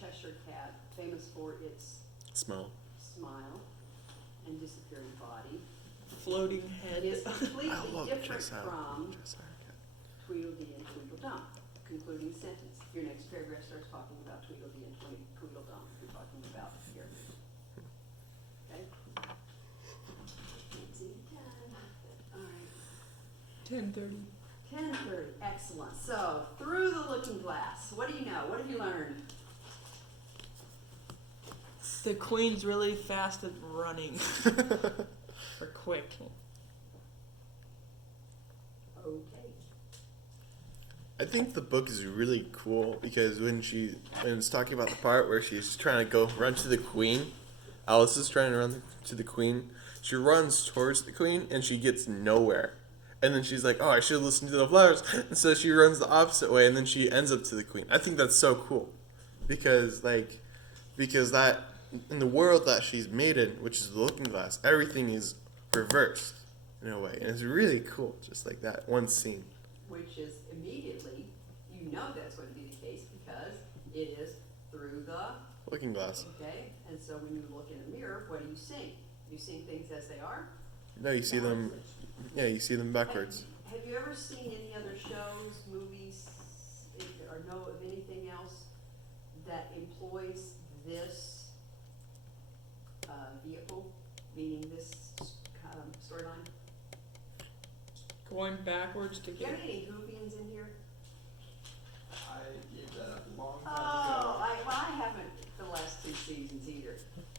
Cheshire Cat, famous for its Smell. smile and disappearing body, Floating head. is completely I love different Cheshire. from Cheshire Cat. Tweedledee and Tweedledum. Concluding sentence. Your next paragraph starts talking about Tweedledee and Tweedledum. You're talking about here. Okay? Let's see, 10. All right. 10:30. 10:30. Excellent. So, through the looking glass. What do you know? What have you learned? The queen's really fast at running. Or quick. Okay. I think the book is really cool because when it's talking about the part where she's trying to run to the queen, Alice is trying to run to the queen. She runs towards the queen and she gets nowhere. And then she's like, oh, I should listen to the flowers. And so she runs the opposite way and then she ends up to the queen. I think that's so cool because that in the world that she's made in, which is the looking glass, everything is reversed in a way. And it's really cool, just like that one scene. Which is immediately, you know that's going to be the case because it is through the, Looking glass. okay? And so when you look in a mirror, what do you see? You see things as they are? No, you see them. Yeah, you see them backwards. Have you ever seen any other shows, movies, or know of anything else that employs this vehicle, meaning this storyline? Going backwards to Do you get. have any Whovians in here? I gave that up a long time Oh, ago. I haven't the last 2 seasons either.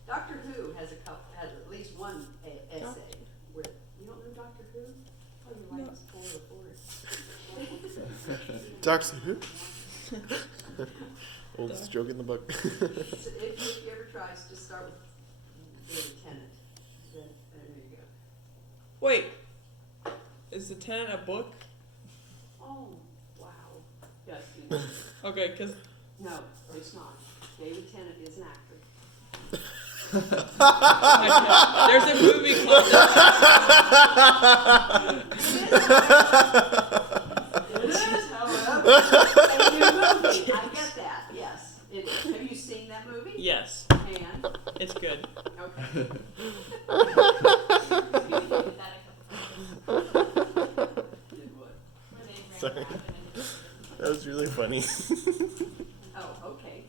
Doctor Who has has at least one essay where you don't know Doctor Who? Oh, your life is full of board. Doctor Who? Oldest joke in the book. So if you ever try, just start with the Tenant. Then there you go. Wait. Is the Tenant a book? Oh, wow. Yes, you know. Okay, because No, it's not. David Tennant is an actor. there's a movie called It is, however, a new movie. I get that, yes. It is. Have you seen that movie? Yes, And, it's good. okay. Did what? Sorry. That was really funny. Oh, okay.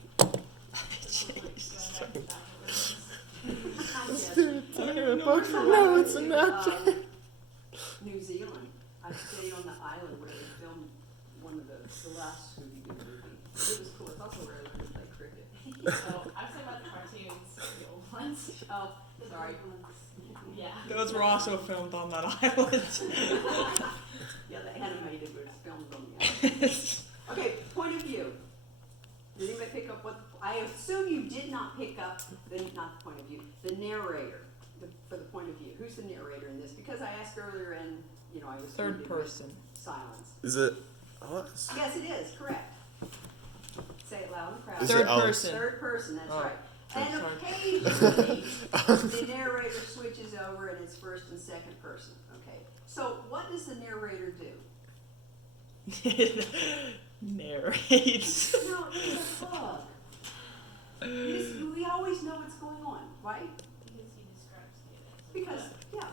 No, it's an actor. New Zealand. I stayed on the island where they filmed one of the last Scooby-Doo movie. It was cool. It's also where they play cricket. So I was talking about the cartoons, the old ones. Oh, sorry. Yeah. Those were also filmed on that island. Yeah, the animated was filmed on the island. Okay, point of view. Did anybody pick up what? I assume you did not pick up not the point of view, the narrator for the point of view. Who's the narrator in this? Because I asked earlier, and I was Third person. silence. Is it Alice? Yes, it is correct. Say it loud and proud. Is it Third Alice? person. Third person. That's Oh, right. And sorry. occasionally, the narrator switches over, and it's first and second person. Okay. So, what does the narrator do? Narrates. No, it's a bug. We always know what's going on, right? Because he describes the events.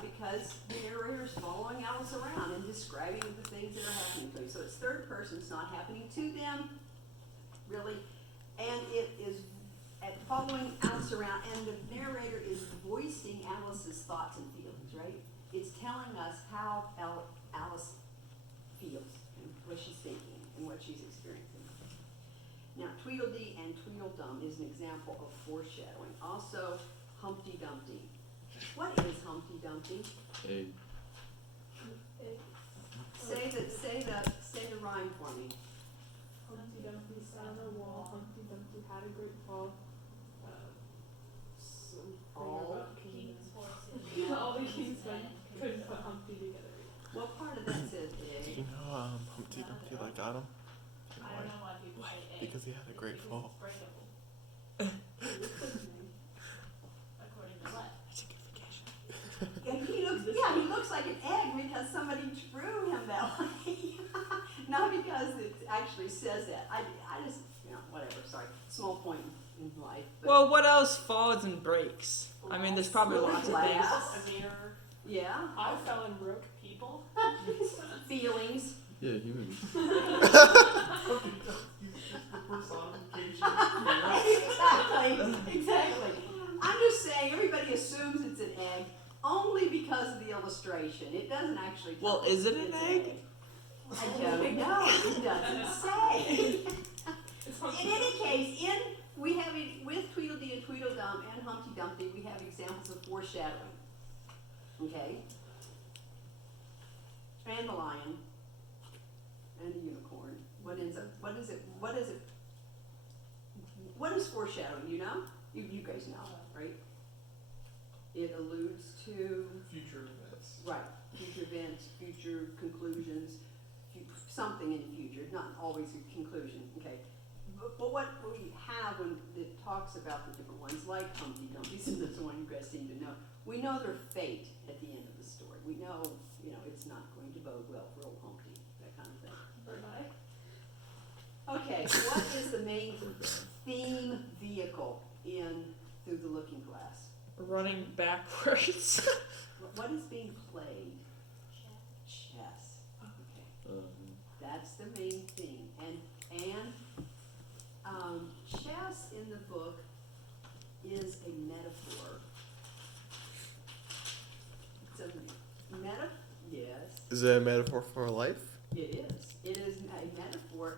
Because the narrator's following Alice around and describing the things that are happening to him. So it's third person, it's not happening to them, really. And it is following Alice around, and the narrator is voicing Alice's thoughts and feelings, right? It's telling us how Alice feels, and what she's thinking, and what she's experiencing. Now, Tweedledee and Tweedledum is an example of foreshadowing. Also, Humpty Dumpty. What is Humpty Dumpty? Hey. Say the rhyme for me. Humpty Dumpty sat on a wall. Humpty Dumpty had a great fall. All King's horses. All the kings men couldn't put Humpty together. What part of that says Do A? you know Humpty Dumpty like Adam? I don't know why people say A. Because he had a great Because fall. it's breakable. According to what? And he looks like an egg because somebody drew him that way. Not because it actually says that. I just, whatever, sorry. Small point in life. But Well, what else falls and breaks? I mean, there's probably lots of things. Glass. A mirror. Yeah, I fell and broke people. feelings. Yeah, humans. Exactly. I'm just saying, everybody assumes it's an egg only because of the illustration. It doesn't actually tell Well, us is it it's an egg? I don't know. It doesn't say. It's on In any case, we have it with Tweedledee and Tweedledum and Humpty Dumpty. We have examples of foreshadowing. Okay. And the lion and the unicorn. What is it? What is it? What is it? What is foreshadowing? You know? You guys know, right? It alludes to Future events. right future events, future conclusions, something in the future. Not always a conclusion. Okay. But what we have when it talks about the different ones, like Humpty Dumpty, since that's the one you guys seem to know, we know their fate at the end of the story. We know, it's not going to bode well for old Humpty, that kind of thing. Okay, what is the main theme vehicle in Through the Looking Glass? Running backwards. What is being played? Chess. Okay. That's the main thing. And chess in the book is a metaphor. It's a yes, Is it a metaphor for life? it is. It is a metaphor.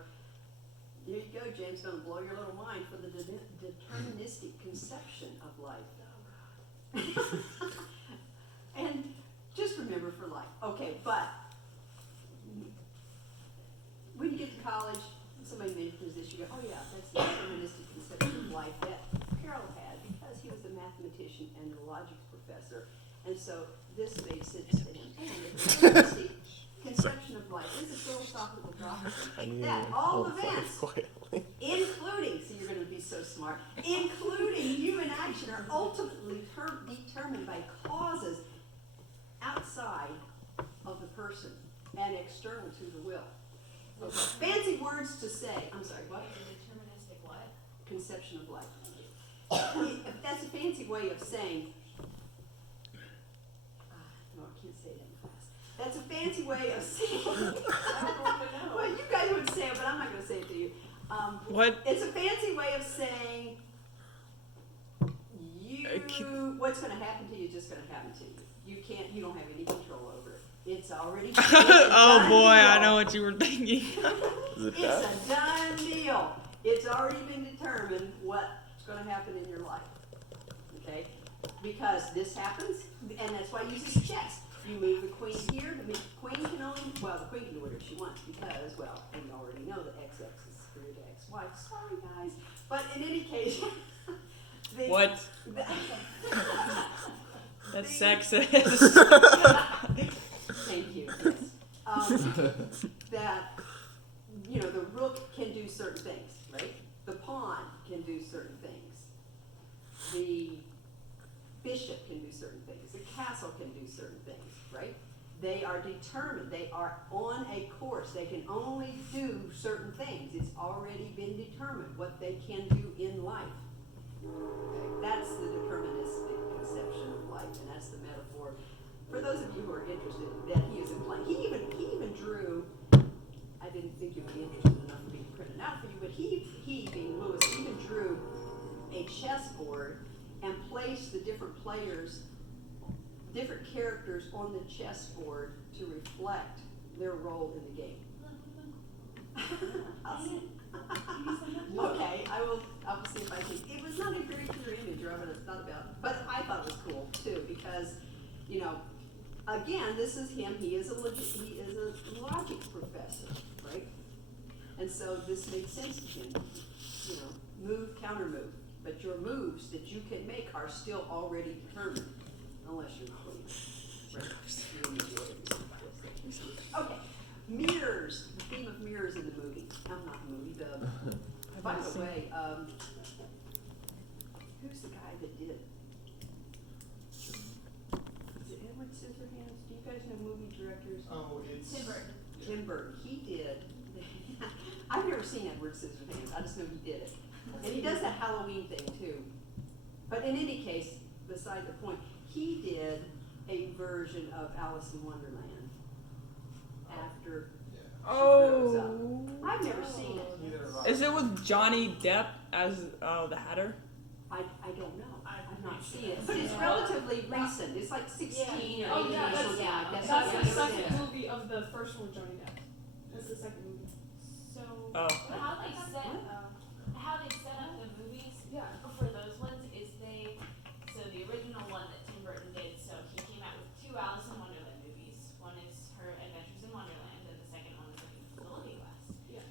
There you go, James, gonna blow your little mind for the deterministic conception of life. And just remember for life. Okay, but when you get to college, somebody mentions this, you go, oh yeah, that's the deterministic conception of life that Carol had because he was a mathematician and a logic professor. And so this made sense to him. And the deterministic conception of life is a philosophical doctrine that all events, including, so you're going to be so smart, including human action, are ultimately determined by causes outside of the person and external to the will. Okay. Fancy words to say. I'm sorry, what? Deterministic what? Conception of life. That's a fancy way of saying. No, I can't say that in class. That's a fancy way of saying. I don't know. Well, you guys would say it, but I'm not going to say it to you. What? It's a fancy way of saying what's going to happen to you is just going to happen to you. You don't have any control over it. It's already. Oh boy, I know what you were thinking. Is it It's that? a done deal. It's already been determined what's going to happen in your life. Okay? Because this happens, and that's why you use chess. You move the queen here. The queen can do whatever she wants because, well, we already know that XX is superior to XY. Sorry, guys. But in any case, What? That's sexist. Thank you. Yes. That the rook can do certain things, right? The pawn can do certain things. The bishop can do certain things. The castle can do certain things, right? They are determined. They are on a course. They can only do certain things. It's already been determined what they can do in life. Okay? That's the deterministic conception of life, and that's the metaphor. For those of you who are interested, that he is implying. He even drew. I didn't think you would be interested enough for me to print it out for you, but he being Lewis, even drew a chessboard and placed the different players, different characters on the chessboard to reflect their role in the game. Okay, I will see if I can. It was not a very clear image, or I would have thought about it, but I thought it was cool too because, again, this is him. He is a logic professor, right? And so this makes sense to him. Move, counter move. But your moves that you can make are still already determined, unless you're not right. Okay, mirrors. The theme of mirrors in the movie. I'm not the movie. By the way, who's the guy that did? Is it Edward Scissorhands? Do you guys know movie directors? Oh, it's Tim Burton. Tim Burton. He did. I've never seen Edward Scissorhands. I just know he did it. And he does that Halloween thing too. But in any case, beside the point, he did a version of Alice in Wonderland after Yeah. Oh. I've never seen it. Neither have I. Is it with Johnny Depp as the Hatter? I don't know. I've not pretty seen sure it. But it's relatively recent. It's like 16 Yeah. or 18 Oh, yeah, or something yeah. like that. So That's I've the never seen second it. movie of the first one, Johnny Depp. That's the second movie. So Oh. how they set up the movies Yeah. for those ones is so the original one that Tim Burton did, so he came out with 2 Alice in Wonderland movies. One is her Adventures in Wonderland, and the second one is Looking for the Looking Glass. Yeah.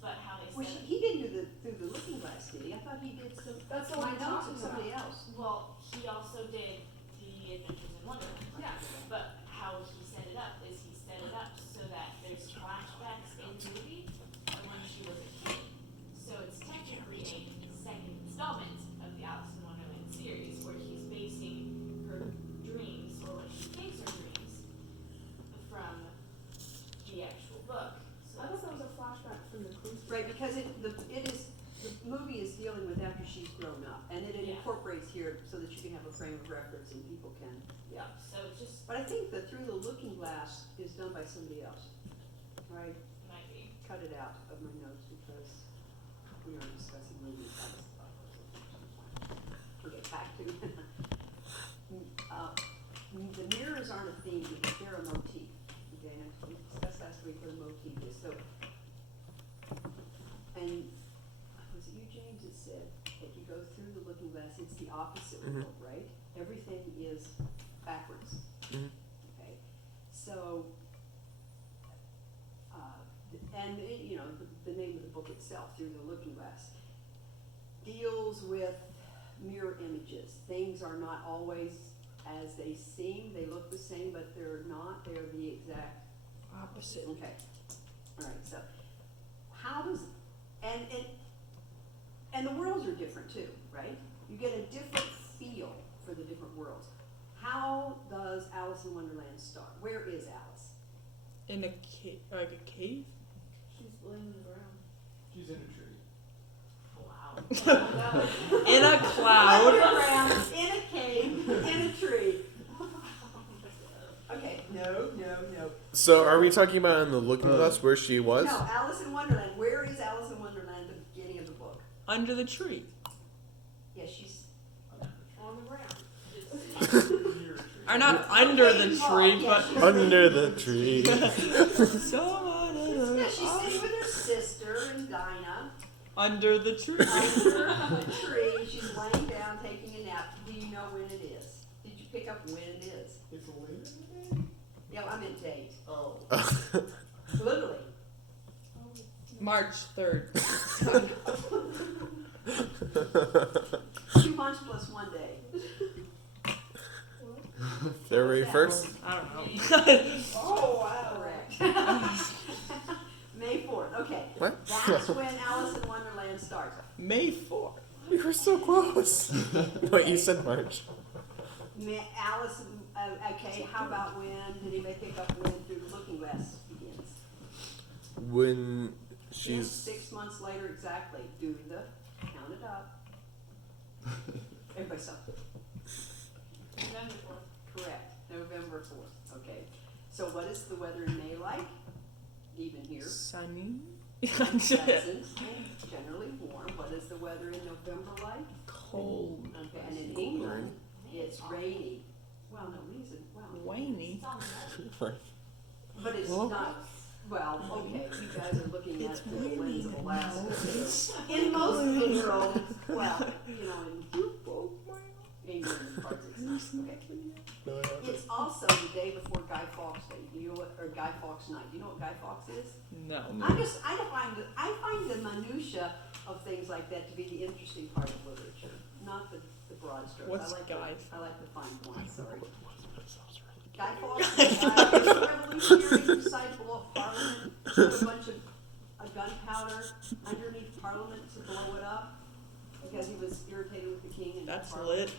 But how they Well, set it, he didn't do the Through the Looking Glass, did he? I thought he did some. That's the my one I'm notes talking of somebody else. well, he also did the Adventures in Wonderland. Yeah. But how he set it up is he set it up so that there's flashbacks in the movie of when she was a kid. So it's technically a second installment of the Alice in Wonderland series where he's basing her dreams, or what he thinks are dreams, from the actual book. So I thought that was a flashback from the cruise. Right, because the movie is dealing with after she's grown up, and it Yeah. incorporates here so that you can have a frame of reference and people can, yeah. so it's just But I think the Through the Looking Glass is done by somebody else, right? might be. Cut it out of my notes because we are discussing movies. Okay, back to, the mirrors aren't a theme because they're a motif. Okay, and we discussed last week what a motif is, so. And was it you, James, that said that you go through the looking glass, it's the opposite Mhm. world, right? Everything is backwards. Mhm. Okay, so, and you know, the name of the book itself, Through the Looking Glass, deals with mirror images. Things are not always as they seem. They look the same, but they're not. They're the exact Opposite. okay. All right. So, how does and the worlds are different too, right? You get a different feel for the different worlds. How does Alice in Wonderland start? Where is Alice? In a cave, like a cave? She's laying on the ground. She's in a tree. Wow. In a cloud. Underground, in a cave, in a tree. Okay. No. So are we talking about in the Looking Glass where she was? No, Alice in Wonderland. Where is Alice in Wonderland at the beginning of the book? Under the tree. Yes, she's On the ground. Near a tree. Or not under the tree, Yeah, but she's- Under the tree. someone in Yeah, a- she's sitting with her sister and Dinah under the tree. under the tree. She's laying down taking a nap. Do you know when it is? Did you pick up when it is? It's later in the day? Yeah, I meant date. Oh. Literally. March 3rd. 2 months plus 1 day. February 1st? I don't know. Oh, wow. Correct. May 4th. Okay. What? That's when Alice in Wonderland starts. May 4th. We were so close. What you said, March. Alice, okay, how about when, did anybody pick up when Through the Looking Glass begins? When Yes, she's 6 months later, exactly. Do the, count it up. Everybody stop. November 4th. Correct, November 4th, okay. So what is the weather in May like? Even here. Sunny. Pleasant, generally warm. What is the weather in November like? Cold. Okay, and in England, it's rainy. Well, no reason, well, Whiny. It's on the road. but it's Oh. not, well, okay, you guys are looking at It's it through the lens of raining Alaska. now. It's In most of the world, well, you know, in England and parts of the okay. No, I haven't. It's also the day before Guy Fawkes Day. Do you know what, or Guy Fawkes Night? Do you know what Guy Fawkes is? No. I find the minutia of things like that to be the interesting part of literature, not the broad strokes. What's I like Guy? I like the fine points. Sorry. Guy Fawkes was a revolutionary disciple of Parliament. Put a bunch of gunpowder underneath Parliament to blow it up because he was irritated with the king and That's Parliament. lit.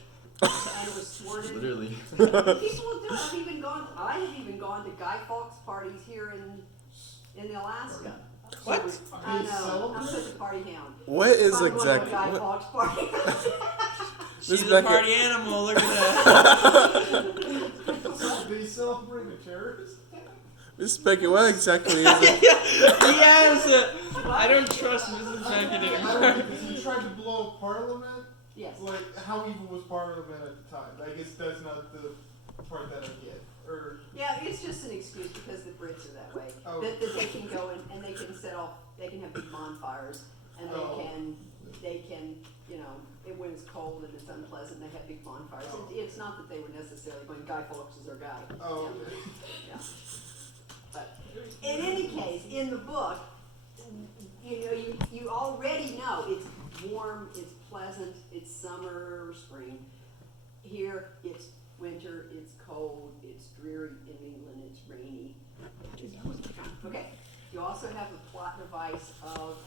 And it was thwarted. Literally. People will do it. I have even gone to Guy Fawkes parties here in Alaska. What? I I they know. I'm celebrate? such a party hound. What is I'm exactly? Guy What, Fawkes party. She's a Beckett- party animal. Look at that. So they celebrate a terrorist attack? Miss Beckett, what exactly is it? Yes. I don't trust Mrs. Beckett I anymore. don't know, because he tried to blow up Parliament. Yes. Like, how evil was Parliament at the time? I guess that's not the part that I get. Or Yeah, it's just an excuse because the Brits are that way. Oh. That they can go and they can set off, they can have big bonfires, and Oh. they can, you know, when it's cold and it's unpleasant, they have big bonfires. Oh. It's not that they were necessarily going, Guy Fawkes is our guy. oh, Yeah. okay. Yeah. But in any case, in the book, you know, you already know it's warm, it's pleasant, it's summer or spring. Here, it's winter, it's cold, it's dreary. In England, it's rainy. Okay. You also have the plot device of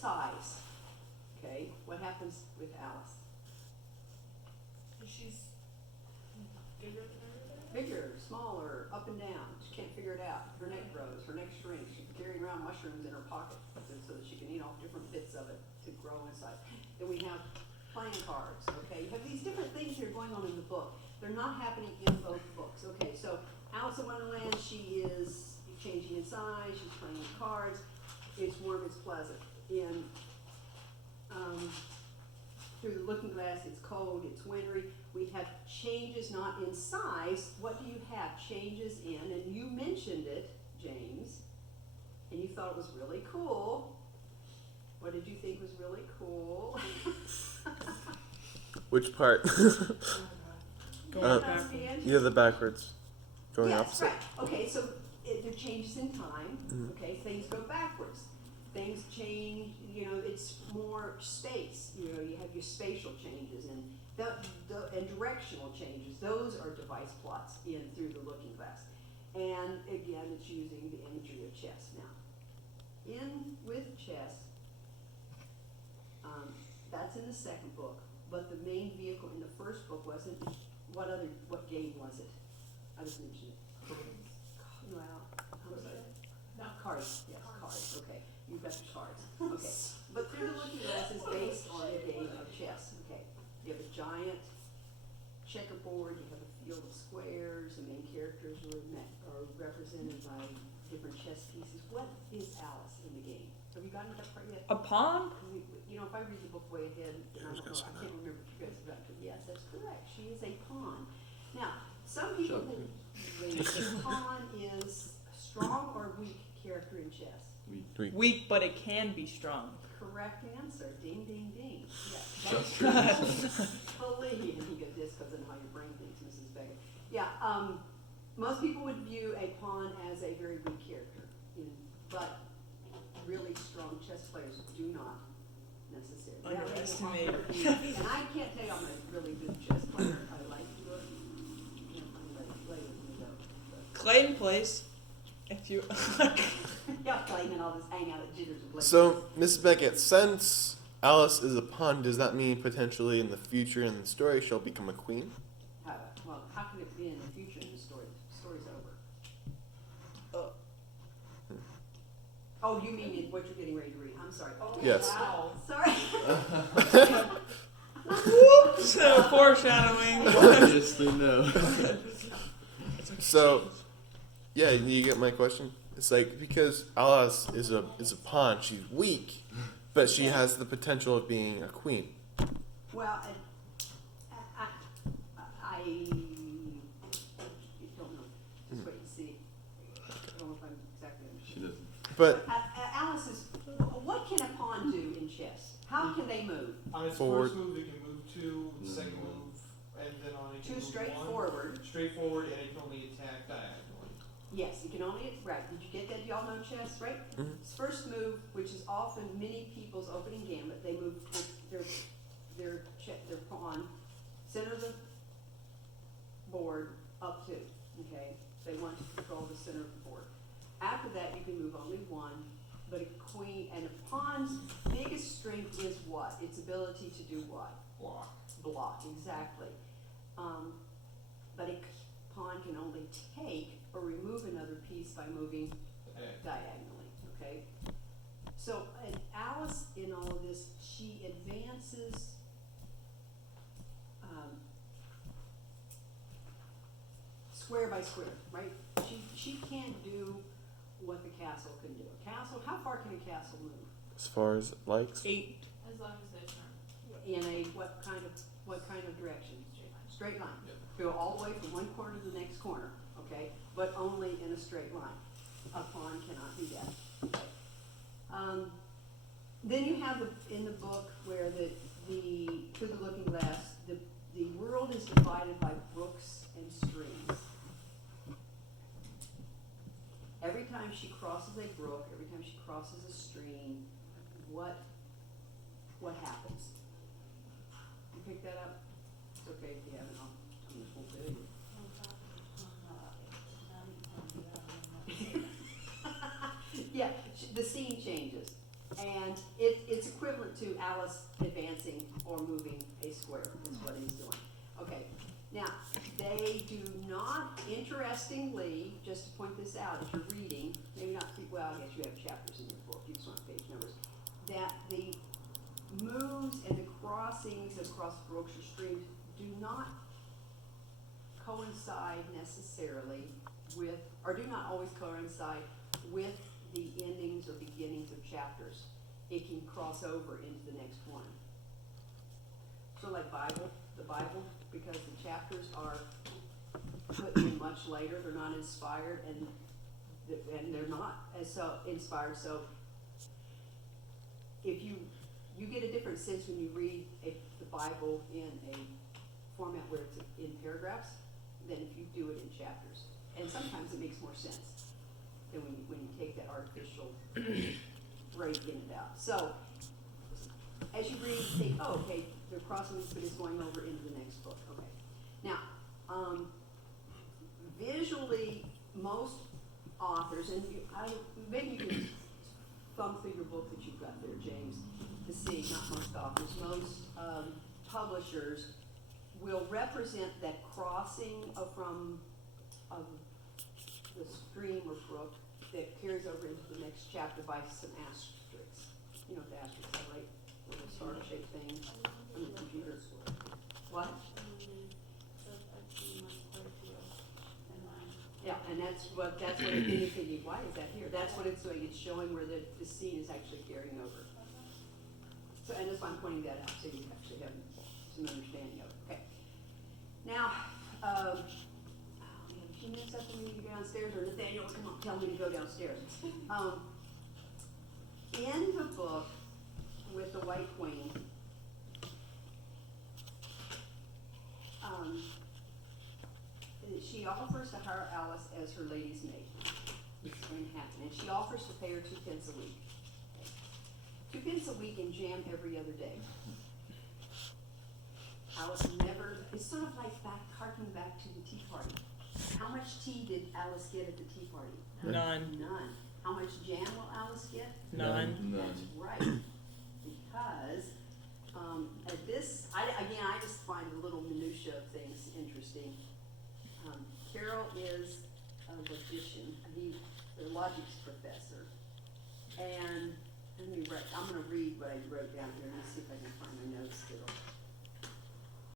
size. Okay. What happens with Alice? She's bigger than everybody. Bigger, smaller, up and down. She can't figure it out. Her neck grows, her neck shrinks. She's carrying around mushrooms in her pocket so that she can eat off different bits of it to grow in size. Then we have playing cards, okay? You have these different things that are going on in the book. They're not happening in both books. Okay, so Alice in Wonderland, she is changing in size, she's playing with cards. It's warm, it's pleasant. In Through the Looking Glass, it's cold, it's wintry. We have changes not in size. What do you have? Changes in, and you mentioned it, James, and you thought it was really cool. What did you think was really cool? Which part? Going Uh, back. Yeah, the backwards. Going Yes, opposite. right. Okay, so there are changes in time. Mhm. Okay, things go backwards. Things change. You know, it's more space. You know, you have your spatial changes and and directional changes. Those are device plots in Through the Looking Glass. And again, it's using the imagery of chess. Now, with chess, that's in the second book. But the main vehicle in the first book wasn't. What game was it? I just mentioned it. Well, I'm sorry. Not cards. Yes, cards. Okay, you've got your cards. Okay, but Through the Looking Glass is based on a game of chess. Okay, you have a giant checkerboard. You have a field of squares. The main characters are represented by different chess pieces. What is Alice in the game? Have you gotten to that part yet? A pawn? You know, if I read the book way ahead, then I can't remember if you guys have gotten to it. Yes, that's correct. She is a pawn. Now, some people believe a pawn is a strong or weak character in chess. Weak, but it can be strong. Correct answer. Ding, ding, ding. Yes. Just Believe, and he goes, this because of how your brain thinks, Mrs. Beckett. Yeah, most people would view a pawn as a very weak character, but really strong chess players do not necessarily. Underestimate. And I can't tell you I'm a really good chess player. I like to do it. You know, I'm play with me though. Clayton plays. If you. Yeah, playing and all this hang out at jitters and play. So, Miss Beckett, since Alice is a pawn, does that mean potentially in the future in the story she'll become a queen? Well, how can it be in the future in the story? The story's over. Oh, you mean in what you're getting ready to read? I'm sorry. Oh, Yes. wow. Sorry. Whoops! Foreshadowing. Obviously, no. So, yeah, you get my question. It's like because Alice is a pawn, she's weak, but she has the potential of being a queen. Well, I don't know. Just wait and see. I don't know if I'm exactly She understanding. doesn't. But Alice is. What can a pawn do in chess? How can they move? On its Forward. first move, it can move two. The second move, and then on it can Two move straight one. forward. Straight forward, and it can only attack diagonally. Yes, you can only, right, did you get that? Y'all know chess, right? Mhm. Its first move, which is often many people's opening gambit, they move their pawn, center of the board, up two, okay? They want to control the center of the board. After that, you can move only one, but a queen, and a pawn's biggest strength is what? Its ability to do what? Block. Block, exactly. But a pawn can only take or remove another piece by moving diagonally, So, and Alice in all of this, she advances, square by square, right? She can't do what the castle can do. A castle, how far can a castle move? As far as likes, 8. As long as there's room. In a, what kind of direction? Straight line. Straight line. Go all the way from one corner to the next corner, okay? But only in a straight line. A pawn cannot do that. Okay. Then you have in the book where through the looking glass, the world is divided by brooks and streams. Every time she crosses a brook, every time she crosses a stream, what happens? You pick that up? It's okay if you haven't. I'm just won't tell you. Yeah, the scene changes, and it's equivalent to Alice advancing or moving a square, is what he's doing. Okay, now, they do not, interestingly, just to point this out, if you're reading, maybe not, well, I guess you have chapters in your book, you just want page numbers, that the moves and the crossings across brooks or streams do not coincide necessarily with, or do not always coincide with the endings or beginnings of chapters. It can cross over into the next one. So like the Bible, because the chapters are put in much later, they're not inspired, and they're not as so inspired. So if you get a different sense when you read the Bible in a format where it's in paragraphs than if you do it in chapters. And sometimes it makes more sense than when you take that artificial breaking it out. So as you read, you think, oh, okay, they're crossing this, but it's going over into the next book. Okay. Now, visually, most authors, and maybe you can thumb through your book that you've got there, James, to see, not most authors, most publishers will represent that crossing from the stream or brook that carries over into the next chapter by some asterisks. You know what the asterisks are, right? Little star-shaped things on the computer. What? Yeah, and that's what it's indicating. Why is that here? That's what it's doing. It's showing where the scene is actually carrying over. So, and that's why I'm pointing that out, so you actually have some understanding of it. Okay. Now, we have a few minutes up for me to go downstairs, or Nathaniel, come on, tell me to go downstairs. In the book with the White Queen, she offers to hire Alice as her lady's maid in Manhattan, and she offers to pay her 2 pence a week. 2 pence a week and jam every other day. Alice never, it's sort of like harking back to the tea party. How much tea did Alice get at the tea party? None. None. How much jam will Alice get? None. That's right. Because at this, I just find the little minutia of things interesting. Carol is a logician. He's a logics professor. And I'm going to read what I wrote down here. Let me see if I can find my notes still.